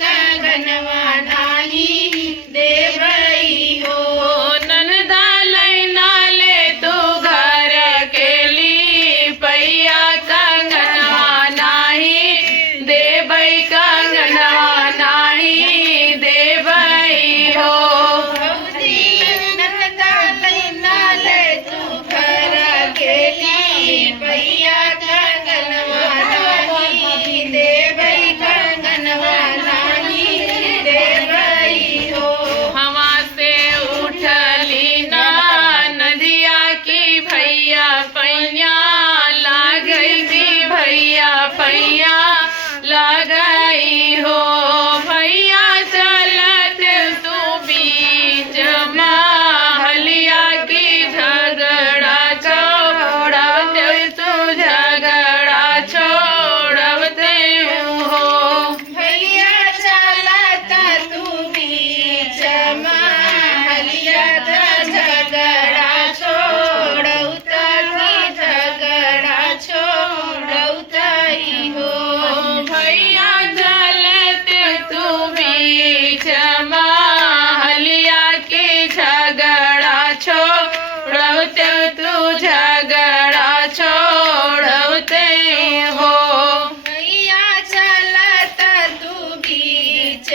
कंगनवा नाही देवई हो। ननदा लैना ले तू घर केली पैया कंगनवा नाही देवई कंगनवा नाही देवई हो। भौजी ननदा लैना ले तू घर केली पैया कंगनवा नाही देवई कंगनवा नाही देवई हो। हवा से उठली ना नदिया की भैया पैया लागई जी भैया पैया लागई हो। भैया चलत तू बीच महलिया की झगड़ा छोड़ते तू झगड़ा छोड़ते हो। भैया चलत तू बीच महलिया झगड़ा छोड़ौत की झगड़ा छोड़ौत हो। भैया चलते तू बीच महलिया की झगड़ा छोड़ते तू झगड़ा छोड़ते हो। भैया चलत तू बीच